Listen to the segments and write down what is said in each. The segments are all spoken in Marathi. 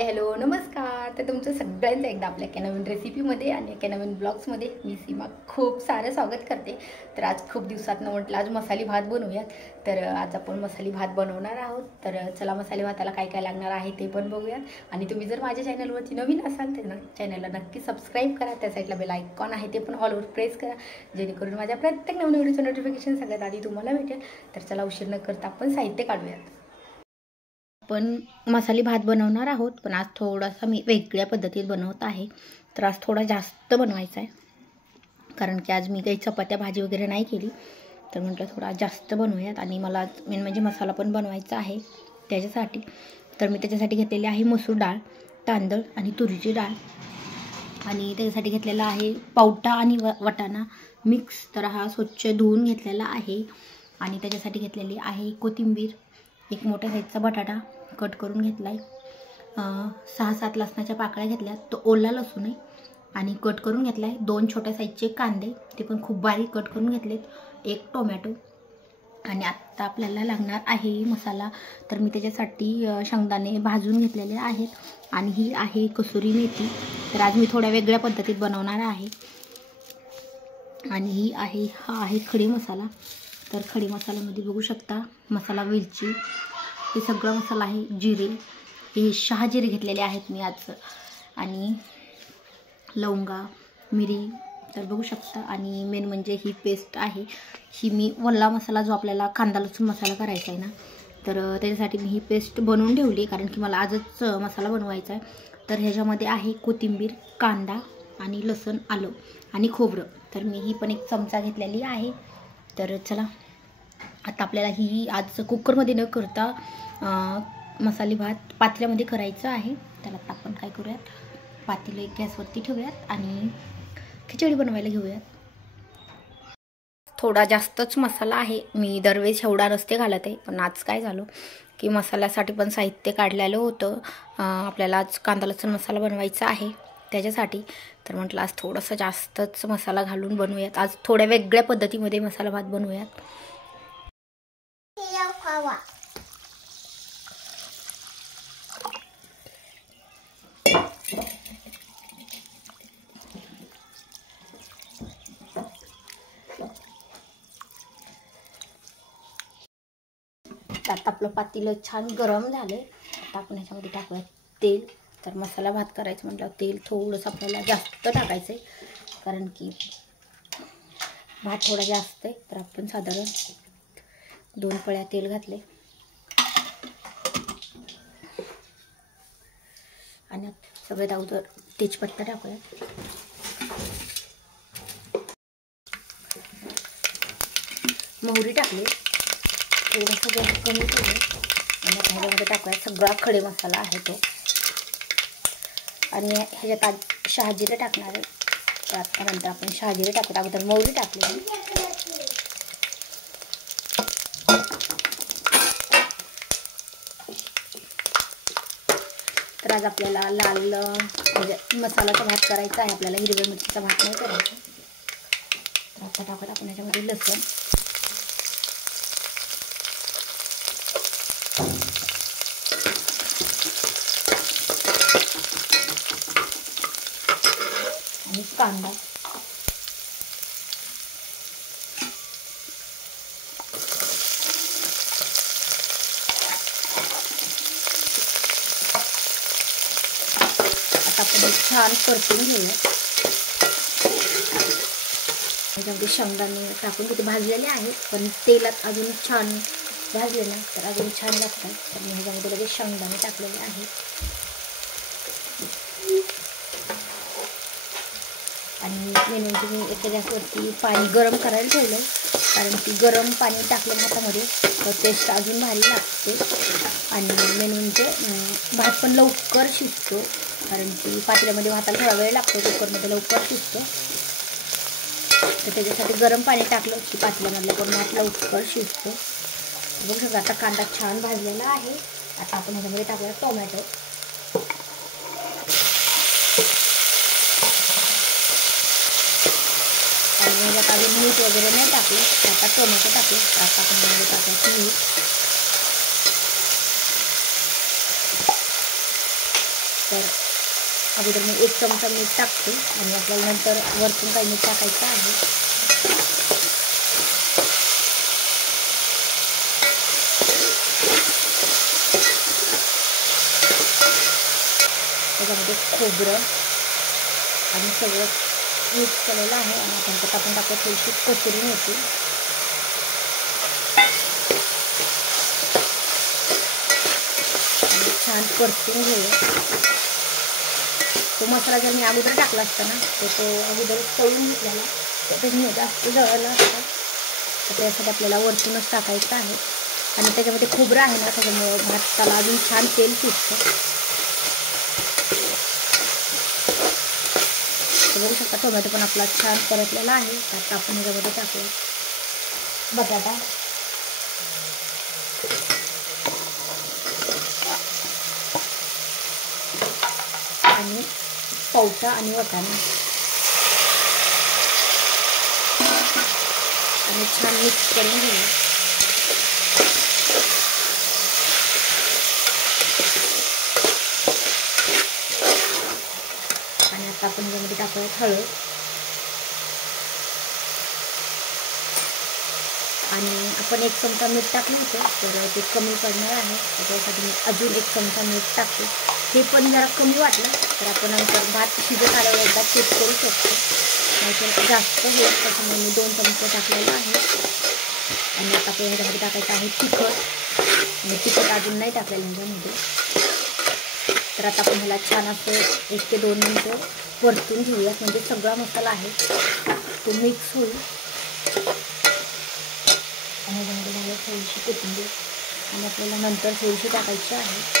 हाय हॅलो नमस्कार. तर तुमचं सगळ्यांचं एकदा आपल्या एका नवीन रेसिपीमध्ये आणि एका नवीन ब्लॉग्समध्ये मी सीमा खूप सारं स्वागत करते. तर आज खूप दिवसातनं म्हटलं आज मसाली भात बनवूयात. तर आज आपण मसाली भात बनवणार आहोत. तर चला मसाली भाताला काय काय लागणार आहे ते पण बघूयात. आणि तुम्ही जर माझ्या चॅनलवरती नवीन असाल तर चॅनलला नक्की सबस्क्राईब करा. त्या साईडला बेल आयकॉन आहे ते पण ऑलवर प्रेस करा, जेणेकरून माझ्या प्रत्येक नवीन व्हिडिओचं नोटिफिकेशन सगळ्यात आधी तुम्हाला भेटेल. तर चला उशीर न करता आपण साहित्य काढूयात. पण मसाली भात बनवणार आहोत, पण आज थोडासा मी वेगळ्या पद्धतीत बनवत आहे. तर आज थोडा जास्त बनवायचा आहे, कारण की आज मी काही चपात्या भाजी वगैरे नाही केली. तर म्हटलं थोडा जास्त बनवूयात. आणि मला मेन म्हणजे मसाला पण बनवायचा आहे त्याच्यासाठी. तर मी त्याच्यासाठी घेतलेली आहे मसूर डाळ, तांदूळ आणि तुरीची डाळ. आणि त्याच्यासाठी घेतलेला आहे पावटा आणि वाटाणा मिक्स. तर हा स्वच्छ धुवून घेतलेला आहे. आणि त्याच्यासाठी घेतलेली आहे कोथिंबीर, एक मोठ्या साईजचा बटाटा कट करून घेतला आहे, 6-7 लसणाच्या पाकळ्या घेतल्या, तो ओला लसूण आहे आणि कट करून घेतला आहे. 2 छोट्या साईजचे कांदे, ते पण खूप बारीक कट करून घेतलेत, एक टोमॅटो. आणि आत्ता आपल्याला लागणार आहे मसाला. तर मी त्याच्यासाठी शेंगदाणे भाजून घेतलेले आहेत. आणि ही आहे कसुरी मेथी. तर आज मी थोड्या वेगळ्या पद्धतीत बनवणार आहे. आणि हा आहे खडे मसाला. तर खडे मसाल्यामध्ये बघू शकता मसाला वेलची, हे सगळा मसाला आहे. जिरे, हे 6 जिरे घेतलेले आहेत मी आज. आणि लवंगा, मिरी, तर बघू शकता. आणि मेन म्हणजे ही पेस्ट आहे, ही मी वल्ला मसाला जो आपल्याला कांदा लसूण मसाला करायचा आहे ना, तर त्याच्यासाठी मी ही पेस्ट बनवून ठेवली, कारण की मला आजच मसाला बनवायचा आहे. तर ह्याच्यामध्ये आहे कोथिंबीर, कांदा आणि लसूण, आलं आणि खोबरं. तर मी ही पण 1 चमचा घेतलेली आहे. तर चला आता आपल्याला ही आज कुकरमध्ये न करता मसाली भात पातेल्यामध्ये करायचं आहे. त्याला आता आपण काय करूयात, पातेलं एक गॅसवरती ठेवूयात आणि खिचडी बनवायला घेऊयात. थोडा जास्तच मसाला आहे, मी दरवेळेस एवढा नसते घालत आहे. पण आज काय झालं की मसाल्यासाठी पण साहित्य काढलेलं होतं. आपल्याला आज कांदा लसूण मसाला बनवायचा आहे त्याच्यासाठी. तर म्हटलं आज थोडंसं जास्तच मसाला घालून बनवूयात. आज थोड्या वेगळ्या पद्धतीमध्ये मसाला भात बनवूयात. आता आपलं पातेलं छान गरम झाले. आता आपण ह्याच्यामध्ये टाकूया तेल. तर मसाला भात करायचं म्हटलं तेल थोडंसं आपल्याला जास्त टाकायचं आहे, कारण की भात थोडा जास्त आहे. तर आपण साधारण 2 पळ्या तेल घातले. आणि सगळ्यात अगोदर तेजपत्ता टाकूया. मोहरी टाकली, थोडंसं गॅस कमी केलं. आणि ह्याच्यामध्ये टाकूया सगळा खडे मसाला आहे तो. आणि ह्याच्यात आज शहाजिरे टाकणार आहे. तर आता नंतर आपण शहाजिरे टाकू. अगोदर मोहरी टाकली. तर आज आपल्याला लाल म्हणजे मसाल्याचा भात करायचा आहे, आपल्याला हिरव्या मिरचीचा भात नाही करायचा. तर आता टाकूया आपण ह्याच्यामध्ये लसूण, आणि कांदा. आता आपण छान परतून घेऊया. त्याच्यामध्ये शेंगदाणे टाकून तिथे भाजलेले आहेत, पण तेलात अजून छान भाजले ना तर अजून छान लागतात. तर मी ह्याच्यामध्ये लगेच शेंगदाणे टाकलेले आहेत. आणि मेन म्हणजे मी एका गॅसवरती पाणी गरम करायला ठेवलं, कारण की गरम पाणी टाकलं भातामध्ये तर टेस्ट अजून भारी लागते. आणि मेन म्हणजे भात पण लवकर शिजतो, कारण की पातेल्यामध्ये भाताला थोडा वेळ लागतो, कुकरमध्ये लवकर शिजतो. तर त्याच्यासाठी गरम पाणी टाकलं की पातेल्यामधला पण भात लवकर शिजतो. बघू शकता आता कांदा छान भाजलेला आहे. आता आपण ह्याच्यामध्ये टाकूया टोमॅटो. आणि ह्याच्यात अजून मीठ वगैरे नाही टाकलं, आता टोमॅटो टाकलं. आता आपण ह्यामध्ये टाकायचं मीठ. तर अगोदर मी 1 चमचा मीठ टाकते आणि आपल्याला नंतर वरतून काही मीठ टाकायचं आहे. त्याच्यामध्ये खोबरं आणि सगळं मिक्स केलेलं आहे आणि आपण टाकू थोडीशी कसुरी मेथी. आणि छान परतून घेऊया. तो मसाला जर मी अगोदर टाकला असता ना तर तो अगोदर तळून घेतलेला त्याच्याने जास्त जळलं असतं. तर त्यासाठी आपल्याला वरतूनच टाकायचं आहे आणि त्याच्यामध्ये खोबरं आहे ना त्याच्यामुळे भाताला अजून छान तेल सुटतं. बघू शकता टोमॅटो पण आपला छान परतलेला आहे. आता आपण ह्याच्यामध्ये टाकूया बटाटा आणि पावटा आणि वाटाणा आणि छान मिक्स करून घेऊया. आणि आता आपण ह्याच्यामध्ये टाकूया हळद आणि आपण 1 चमचा मीठ टाकलं होतं तर ते कमी पडणार आहे. त्याच्यासाठी मी अजून 1 चमचा मीठ टाकते. हे पण जरा कमी वाटलं तर आपण नंतर भात शिजत आल्यावर एकदा चेक करू शकतो, नाहीतर जास्त होईल. त्याच्यामुळे मी 2 चमचे टाकलेलं आहे. आणि आता आपण ह्याच्यामध्ये टाकायचं आहे तिखट आणि तिखट अजून नाही टाकलेलं ह्याच्यामध्ये. तर आता आपण ह्याला छान असं 1 ते 2 मिनटं परतून घेऊयात म्हणजे सगळा मसाला आहे तो मिक्स होईल. आणि ह्याच्यामध्ये झालं थोडीशी कोथिंबीर आणि आपल्याला नंतर थोडीशी टाकायची आहे.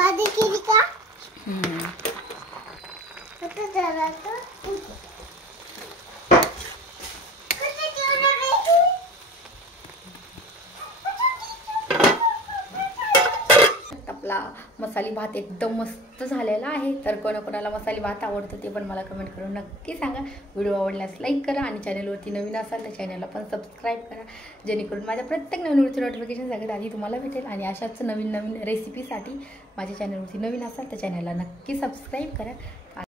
भाजी केली का? आता जरा तो आपला मसाली भात एकदम मस्त झालेला आहे. तर कोणाकोणाला मसाली भात आवडतो ते पण मला कमेंट करून नक्की सांगा. व्हिडिओ आवडल्यास लाईक करा आणि चॅनलवरती नवीन असाल तर चॅनलला पण सबस्क्राईब करा, जेणेकरून माझ्या प्रत्येक नवीन व्हिडिओचे नोटिफिकेशन सगळ्यात आधी तुम्हाला भेटेल. आणि अशाच नवीन नवीन रेसिपीसाठी माझ्या चॅनलवरती नवीन असाल तर चॅनलला नक्की सबस्क्राईब करा.